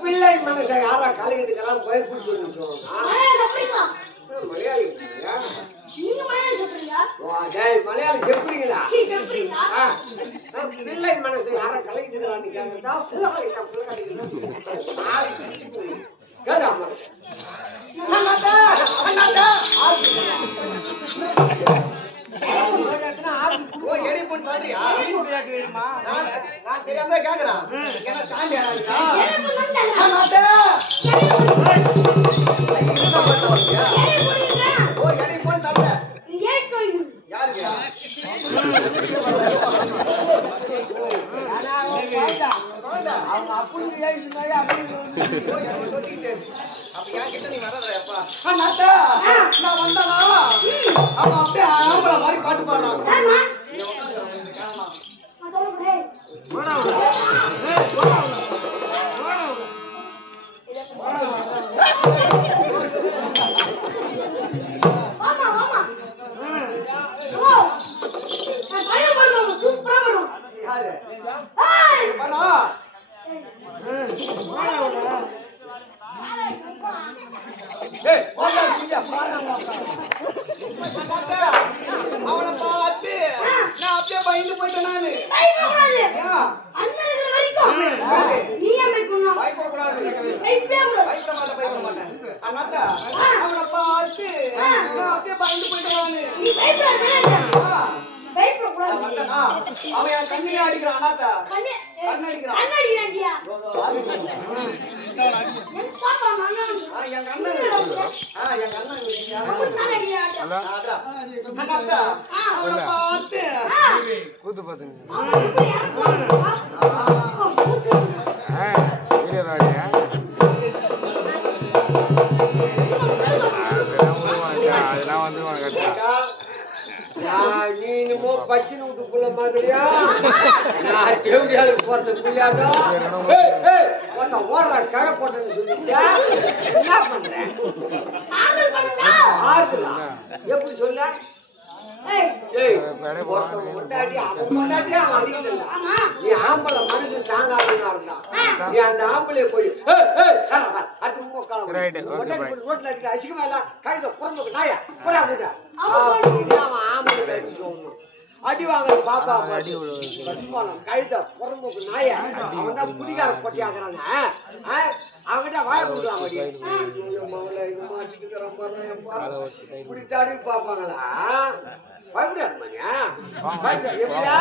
பிள்ளை மனசை யாரா கலகிட்டுக்கலாம் போய் பிடிச்சி சொல்லுங்க மலையாளம் செப்புறீங்களா பிள்ளை மனசை யாரா கலகிட்டுக்கலான்னு பாட்டு பாடுறான் அவனை பார்த்து நான் அப்படியே பயந்து போயிட்டேன் நானு பயப்பட மாட்டேன் அண்ணாத்தா அவனை பார்த்து நான் அப்படியே பயந்து போயிட்டேன் அவன் என் கண்ணிலே அடிக்கிறான் அண்ணாத்தா கண்ணடிக்கிறான் என் கண்ணன் அவனை பார்த்து கூத்து பாத்துங்க அதெல்லாம் வந்து நீனுமோ பச்சின் வீட்டுக்குள்ள மாதிரியா நான் செவடியாளுக்கு போறது புள்ளியாட்டோ ஓடுற கழை போட்டேன்னு சொல்லிட்டியா என்ன பண்றேன் எப்படி சொல்ல நீ ஆம்பளை மனுஷன் தாங்காதுன்னா இருந்தான் நீ அந்த ஆம்பளைய போய் ரோட்ல அடிச்சு அசிங்கமா எல்லாம் கழுத புறம்புக்கு நாயா போடா போட்டா அவன் ஆம்பளை சொல்லணும் அடி வாங்குற பாப்பா பசுமானம் கழுத புறம்புக்கு நாயா அவன் தான் குடிகார போட்டி ஆகுறாங்க அவங்கிட்ட வாய கொடுக்கலாம் குடித்தாடி பாப்பாங்களா பயப்படாது மணியா எப்படியா